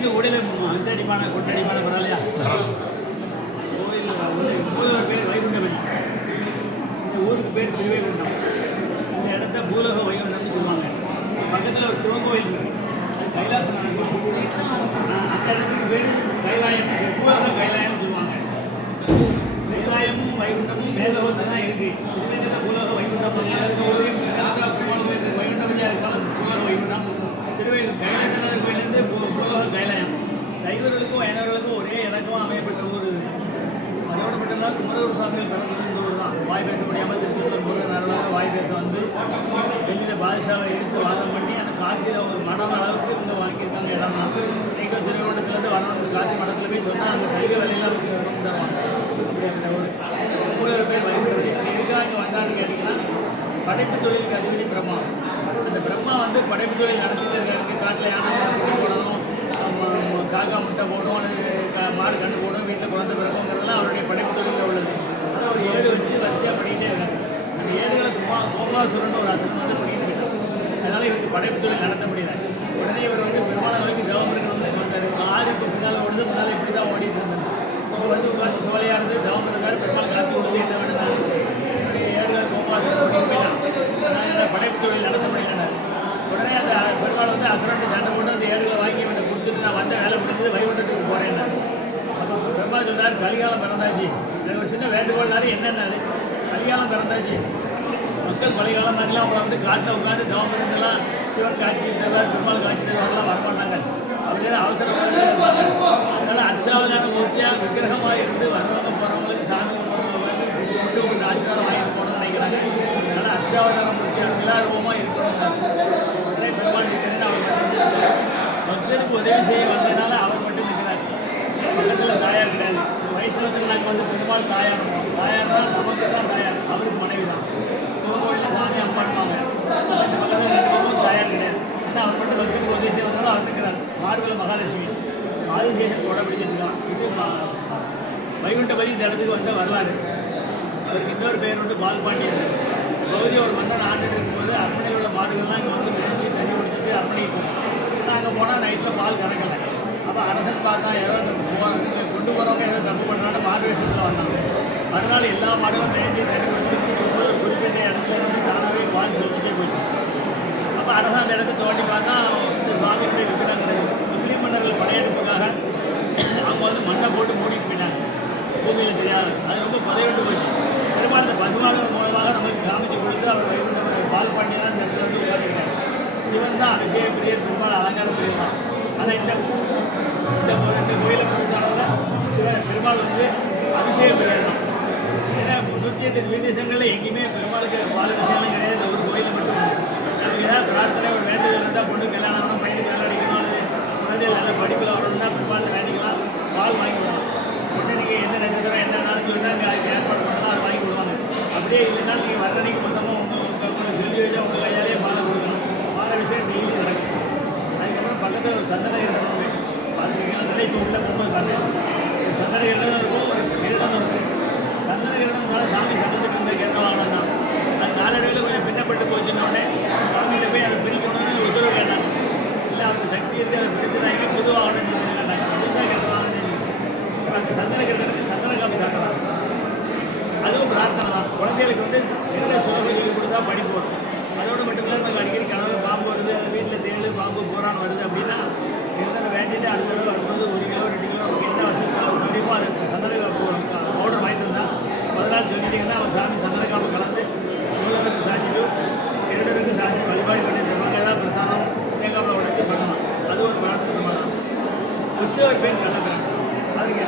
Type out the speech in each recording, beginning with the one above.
கோயில் உடையில அஞ்சடிமான கொட்டடிமான பரவாயில்லையா? கோயில் பூலக பேர் வைகுண்டவன். இந்த ஊருக்கு பேர் சிறுவைகுண்டம். இந்த இடத்த பூலக வைகுண்டம்னு சொல்லுவாங்க. பக்கத்தில் ஒரு சிவன் கோயில் இருக்கு, அது கைலாசம். அந்த இடத்துக்கு பேர் கைலாயம், பூலக கைலாயம்னு சொல்லுவாங்க. கைலாயமும் வைகுண்டமும் மேலோகத்தில் தான் இருக்கு. சிறுவைகுண்ட பூலக வைகுண்டம் வைகுண்டபதியாக இருக்கலாம். பூலக வைகுண்டம் சிறுவை கைலாசநாதர் கோயிலேருந்து பூலோக கைலாயம். சைவர்களுக்கும் வைணவர்களுக்கும் ஒரே இணக்கமாக அமையப்பட்ட ஊர் இது. அதோடு மட்டும்தான் குமரூர் சுவாமிகள் பிறந்தது இந்த ஊர் தான். வாய் பேச முடியாமல் திருச்செந்தூர் முருகன் அருளாக வாய் பேச வந்து வெளியில் பாதுஷாவை எடுத்து வாதம் பண்ணி அந்த காசியில் ஒரு மடம் அளவுக்கு இங்கே வாங்கியிருக்காங்க இடம் தான். நீங்கள் சிறுவண்டத்துலேருந்து வரணும் காசி மடத்தில் போய் சொன்னால் அந்த சைவ வேலையெல்லாம் தருவாங்க. அந்த ஒரு மூணு பேர் வைக்கிறது எதுக்காக இங்கே வந்தான்னு கேட்டிங்கன்னா, படைப்பு தொழிலுக்கு அதிபதி பிரம்மா. அந்த பிரம்மா வந்து படைப்பு தொழில் நடத்திட்டு இருக்காங்க. காட்டில் யானை போடணும், காக்கா முட்டை போடும், அல்லது மாடு கண்டு போடும், வீட்டில் குழந்தை பிறக்குங்கிறதுலாம் அவருடைய படைப்பு தொழிலில் உள்ளது. ஆனால் அவர் 7 வச்சு வரிசையாக பண்ணிகிட்டே இருக்காங்க. அந்த 7 கோபாசுரன் ஒரு அசுரன் வந்து பண்ணிட்டு இருக்காங்க. அதனால் இவருக்கு படைப்பு தொழில் நடத்த முடியல. உடனே இவர் வந்து பெருமாளை நோக்கி தவம் இருக்கணும்னு வந்தார். 6 இப்போ பின்னால் ஓடுது, முன்னால் இப்படி தான் ஓடிட்டு இருந்தாங்க. இப்போ வந்து உட்காந்து சோலையாக இருந்து தவம் இருந்தார். பெருமாள் காத்து கொடுத்து என்ன வேணுனாரு, என்னுடைய 7 கோபாசுரன் ஓடி போயிட்டான், நான் இந்த படைப்பு தொழில் நடத்த முடியல. உடனே அந்த பெருமாள் வந்து அசுரன் சண்டை போட்டு அந்த 7 வாங்கி இவனை கொடுத்துட்டு நான் வந்த வேலை முடிஞ்சது வைகுண்டத்துக்கு போகிறேன். அப்போ பெருமாள் சொன்னார், கலிகாலம் பிறந்தாச்சு, எனக்கு ஒரு சின்ன வேண்டுகோள்னாரு. என்னென்னாரு, கலிகாலம் பிறந்தாச்சு, மக்கள் பழையகாலம் மாதிரிலாம் அவங்களை வந்து காட்டில் உட்காந்து தவம் இருந்தெல்லாம் சிவன் காட்சி தருவார், பெருமாள் காட்சி தருவார்லாம் வரமாட்டாங்க. அவங்க அவசரமாக இருப்பாங்க. அதனால் அர்ச்சாவதான மூர்த்தியாக விக்கிரகமாக இருந்து வரவங்க போகிறவங்களுக்கு சாமி போகிறவங்களுக்கு ஒரு ஆசீர்வாதம் வாங்கிட்டு போகணும்னு நினைக்கிறாங்க. அதனால் அர்ச்சாவதான மூர்த்தியாக சிலாரூபமாக இருக்கணும். உடனே பெருமாள் இருக்கிறதுன்னு அவர் பக்தருக்கு உதவி செய்ய வந்ததுனால அவர் மட்டும் நிற்கிறார். பக்கத்தில் தாயார் கிடையாது. வைஷ்ணவத்தில் நாங்கள் வந்து பெருமாள் தாயார் தாயார் தான் நமக்கு தான் தாயார், அவருக்கு மனைவி தான். சிவகோயிலில் சாமி அம்பாடுவாங்க. இந்த பக்கத்தில் தாயார் கிடையாது. ஆனால் அவர் மட்டும் பக்தருக்கு உதவி செய்ய வந்தாலும் அவர் நிற்கிறார். மார்பல மகாலட்சுமி ஆதிசேஷன் கூட பிடிச்சிருக்கான். இது வைகுண்டபதி இந்த இடத்துக்கு வந்த வரலாறு. அவருக்கு இன்னொரு பேர் வந்து பால்பாண்டியர். பகுதி ஒரு மன்னன் ஆண்டு இருக்கும்போது அரண்மனையில் உள்ள மாடுகள்லாம் இங்கே வந்து மேய்ச்சி தண்ணி குடிச்சிட்டு அரண்மனைக்கு நாங்கள் போனால் நைட்டில் பால் கறக்கலை. அப்போ அரசன் பார்த்தா ஏதோ கொண்டு போகிறவங்க ஏதோ தப்பு பண்ணுறாங்க, மாடு விஷயத்தில் வந்தாங்க. அதனால் எல்லா மாடுகளும் மேய்ச்சி தண்ணி குடிச்சிட்டு ஒரு குறிப்பிட்ட இடத்துல வந்து தானாகவே பால் சொல்லிட்டே போச்சு. அப்போ அரசன் அந்த இடத்த தோண்டி பார்த்தா இந்த சுவாமியுடைய விக்கிரகம் கிடையாது. முஸ்லீம் மன்னர்கள் படையெடுப்புக்காக அவங்க வந்து மண்ணை போட்டு மூடிட்டு போயிட்டாங்க, பூமியில் தெரியாது. அது ரொம்ப பதவிட்டு போச்சு. பெருமாள் இந்த பசுமாடுகள் மூலமாக நமக்கு காமிச்சு கொடுத்து அவர் வைகுண்ட பால் பாண்டியெல்லாம் இந்த இடத்துல வந்து உட்காந்துருக்காங்க. சிவன் தான் அபிஷேக பிரியர், பெருமாள் அலங்காரம் பிரியர். ஆனால் இந்த கோயிலை புதுசானதில் சிவன் பெருமாள் வந்து அபிஷேக பிரியர் தான். ஏன்னா 108 விதேசங்களில் எங்கேயுமே பெருமாளுக்கு பால் விஷயம்லாம் கிடையாது. இந்த ஒரு கோயிலை மட்டும் நமக்கு ஏதாவது பிரார்த்தனை ஒரு வேண்டுதல் இருந்தால் பொண்ணு கல்யாணம் ஆகணும், பையனுக்கு வேலை அடிக்கணும், அல்லது குழந்தைகள் நல்ல படிப்பில் வரணும்னா பெருமாள் வேண்டிக்கலாம், பால் வாங்கிக்கலாம். பொண்ணு நீங்கள் எந்த நட்சத்திரம் என்னன்னாலும் சொல்லிட்டு அங்கே அதுக்கு ஏற்பாடு பண்ணலாம், அதை வாங்கி கொடுவாங்க. அப்படியே இல்லைனாலும் நீங்கள் வர அன்னைக்கு மொத்தமாக உங்களுக்கு சொல்லி வச்சா உங்கள் கையாலேயே பாலை கொடுக்கணும். பாலை விஷயம் டெய்லி நடக்கும். அதுக்கப்புறம் பக்கத்தில் ஒரு சந்தன இருந்தவங்க பார்த்துருக்கீங்க. அதனால் இப்போ உள்ள போகும்போது பார்த்தேன் சந்தன இருந்ததும் இருக்கும், ஒரு கிரீடம் இருக்கும். சந்தன கிரீடம்னால சாமி சட்டத்துக்கு இருந்த கிரீடம் வாங்கினா தான் அது நாளடைவில் கொஞ்சம் பின்னப்பட்டு போச்சுன்னொடனே சாமியில போய் அதை பிரிக்கணும்னு உத்தரவு கேட்டாங்க. இல்லை அவங்க சக்தி இருக்குது, அதை பிடிச்சிருந்தாங்க, புது வாகனம் கேட்டாங்க, புதுசாக கிரீடம் வாங்கினேன். அந்த சந்தன கிரீடத்துக்கு சந்தன காப்பி சாப்பிடலாம், அதுவும் பிரார்த்தனை தான். குழந்தைகளுக்கு வந்து என்ன சுலபம் சொல்லி கொடுத்தா படிப்பு வரும். அதோடு மட்டும் இல்லை, நமக்கு அடிக்கடி கனவு பாம்பு வருது, அது வீட்டில் தேள் பாம்பு போரான் வருது அப்படின்னா இருந்தால் வேண்டிட்டு அடுத்த தடவை வரும்போது 1 கிலோ 2 கிலோ நமக்கு என்ன வசதி கண்டிப்பாக அது சந்தன காப்பு பவுடர் வாங்கிட்டு இருந்தால் முதல் சொல்லிட்டிங்கன்னா அவர் சாமி சந்தன காப்பு கலந்து மூலவருக்கு சாட்சிட்டு 2 சாட்சி வழிபாடு பண்ணிட்டு ஏதாவது பிரசாதம் தேங்காவில் உடச்சி பண்ணலாம். அது ஒரு பிரார்த்தனை பண்ணலாம். உற்சவர் பேர் கள்ளபிரான். அதுக்கு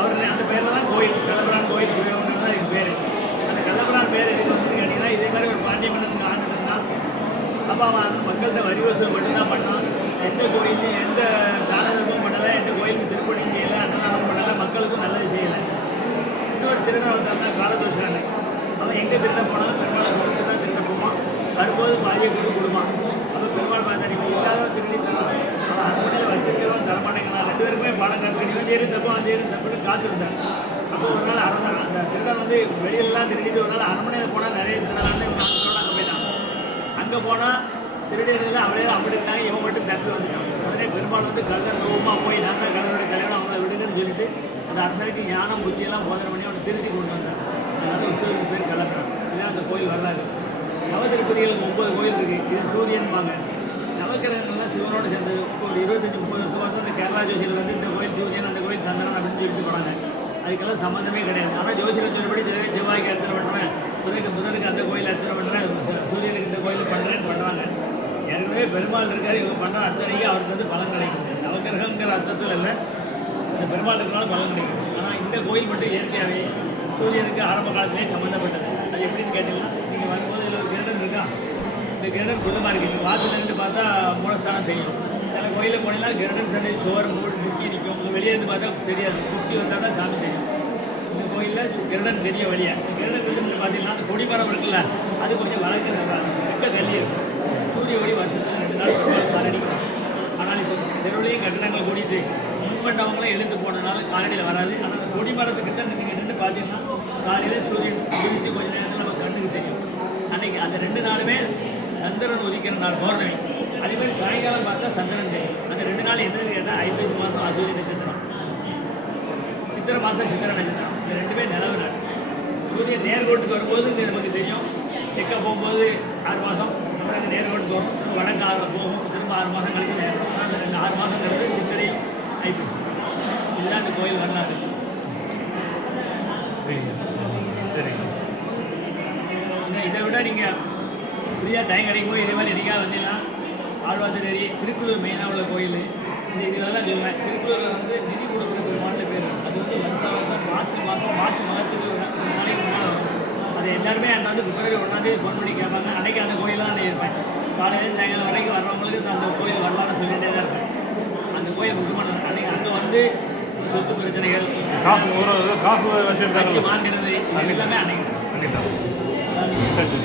அவர் அந்த பேரில் தான் கோயில் கள்ளபிரான் கோயில் சிவகங்கை தான் எங்கள் பேர். அந்த கள்ளபிரான் பேர் எதுக்கு வந்து கேட்டிங்கன்னா, இதே மாதிரி ஒரு பாண்டிய மன்னனுக்கு ஆண்டு இருந்தால் அப்போ அவன் மக்கள்கிட்ட வரி வசூல் மட்டும்தான் பண்ணான். எந்த கோயிலையும் எந்த தானதமும் பண்ணலை, எந்த கோயிலுக்கு திருப்பணி செய்யலை, அன்னதானம் பண்ணலை, மக்களுக்கும் நல்லது செய்யலை. இன்னொரு திருநாள் தான் காலதோஷம். அவன் எங்கே திருட போனாலும் பெருமாளை கொடுத்து தான் திருட போவான். வரும்போது பாதியை கொடுப்பான். அப்போ பெருமாள் பார்த்தா நீங்கள் இல்லாதவன் திருடி தருவான், அவன் அரண்மனையில் வச்சிருக்கிறவன் தரமாட்டேங்கிறான். 2 பேருக்குமே பாடம் கற்று இவன் தேரும் தப்பு அவன் தேரும் தப்புன்னு காத்திருந்தார். அப்போ ஒரு நாள் அந்த திருடன் வந்து வெளியிலலாம் திருடிட்டு ஒரு நாள் அரண்மனையில் போனால் நிறைய திருடலான்னு இவன் அங்கே போயிட்டான். அங்கே போனால் திருடிறதுல அவளே அப்படி இருந்தாங்க, இவன் மட்டும் தப்பி வந்துட்டான். உடனே பெருமாள் வந்து கல்லர் ரூபமாக போய் நான் தான் கல்லருடைய தலைவர் அவங்கள விடுங்கன்னு சொல்லிட்டு அந்த அரசனுக்கு ஞானம் புத்தியெல்லாம் போதனை பண்ணி அவனை திருத்தி கொண்டு வந்தார். அதனால விஸ்வருக்கு பேர் கலக்கிறான். இதுதான் அந்த கோயில் வரலாறு. நவதிருப்பதிகளுக்கு 9 கோயில் இருக்குது. இது சூரியன்பாங்க. நவக்கிரகங்கள்லாம் சிவனோடு சேர்ந்தது. ஒரு 25-30 வருஷமாக தான் இந்த கேரளா ஜோசியில் வந்து இந்த கோயில் சூரியன் அந்த கோயில் சந்திரன் அப்படின்னு சொல்லிட்டு போகிறாங்க. அதுக்கெல்லாம் சம்மந்தமே கிடையாது. ஆனால் ஜோசியில் சொல்லபடி செவ்வாய்க்கு அர்ச்சனை பண்ணுறேன், புதனுக்கு அந்த கோயில் அர்ச்சனை பண்ணுறேன், சூரியனுக்கு இந்த கோயில் பண்ணுறேன்னு பண்ணுறாங்க. ஏற்கனவே பெருமாள் இருக்கார், இவங்க பண்ணுற அர்ச்சனைக்கு அவருக்கு வந்து பலன் கிடைக்கும். நவக்கிரகங்கிற அர்த்தத்தில் இல்லை, இந்த பெருமாள் இருக்கிறனால பலன் கிடைக்கும். ஆனால் இந்த கோயில் மட்டும் இயற்கையாகவே சூரியனுக்கு ஆரம்ப காலத்திலே சம்மந்தப்பட்டது. அது எப்படின்னு கேட்டிங்கன்னா, நீங்கள் வரும்போது இதில் ஒரு கிரீடம் இருக்கா, இந்த கிரீடம் சுத்தமாக இருக்குது. வாசலேருந்து பார்த்தா மூலஸ்தானம் தெரியும். சில கோயிலில் போனீங்கன்னா கிரீடம் சண்டை சோறு மூடி முக்கி நிற்கும். வெளியே இருந்து பார்த்தா தெரியாது, சுற்றி வந்தால் தான் சாமி தெரியும். இந்த கோயிலில் கிரீடம் தெரிய வழியா கிரீடத்துக்கு பார்த்தீங்கன்னா அந்த கொடிமரம் இருக்குல்ல, அது கொஞ்சம் வளர்க்க வெக்க தள்ளி இருக்கும். சூரிய ஒளி வருஷத்துக்கு 2 நாள் காலடிக்கும். ஆனால் இப்போ செருவிலையும் கட்டடங்கள் கூடிட்டு முன்மண்டபங்களாம் எழுந்து போனதுனால காலடியில் வராது. ஆனால் கொடிமரத்துக்கிட்ட நீங்கள் நின்று பார்த்தீங்கன்னா காலையில் சூரியன் குடிச்சு கொஞ்சம் நேரத்தில் நம்ம கண்ணுக்கு தெரியும். அன்னைக்கு அந்த 2 நாளுமே சந்திரன் உதிக்கிற நாள் பௌர்ணமி. அதேமாதிரி சாயங்காலம் பார்த்தா சந்திரன் தெரியும். அந்த 2 நாள் என்னன்னு கேட்டால் ஐப்பசி மாதம் அசூரிய நட்சத்திரம், சித்திரை மாதம் சித்திரை நட்சத்திரம். இந்த 2மே நிலவு நாள். சூரியன் நேர்கோட்டுக்கு வரும்போது நமக்கு தெரியும். தெற்க போகும்போது 6 மாதம், அப்புறம் நேர்கோட்டுக்கு போகும், வடக்கு 6 போகும், திரும்ப 6 மாதம் கழிச்சு நேரம். அந்த 6 மாதம் கழிச்சு சித்திரை ஐப்பசி. இதுதான் இந்த கோயில் வரலாறு. சரிங்க. இதை விட நீங்கள் ஃப்ரீயாக டைம் கிடைக்கும் போது இதே மாதிரி என்னைக்காக வந்தீங்கன்னா ஆழ்வார்த்தேரி திருக்குள்ளூர் மெயினாக உள்ள கோயில். இந்த இதெல்லாம் சொல்லுவேன். திருக்குள்ளூரில் வந்து நிதி கொடுக்குற பெருமாள்னு பேர். அது வந்து வருஷம் மாசி மகத்துக்கு ஒரு நாளைக்கு முன்னால் வரும். அது எல்லாருமே என்கிட்ட வந்து பிப்ரவரி 1ஆம் தேதி ஃபோன் பண்ணி கேட்பாங்க. அன்றைக்கி அந்த கோயிலாக நான் இருப்பேன். காலையில் சாயங்காலம் வரைக்கும் வர்றவங்களுக்கு அந்த கோயில் வரலாறு சொல்லிகிட்டே தான் இருப்பேன். அந்த கோயில் முக்கியமானது. அன்றைக்கி அங்கே வந்து சொத்து பிரச்சனைகள், காசு வச்சுருக்காங்க மாங்கிறது எல்லாமே அன்றைக்கி. சரி.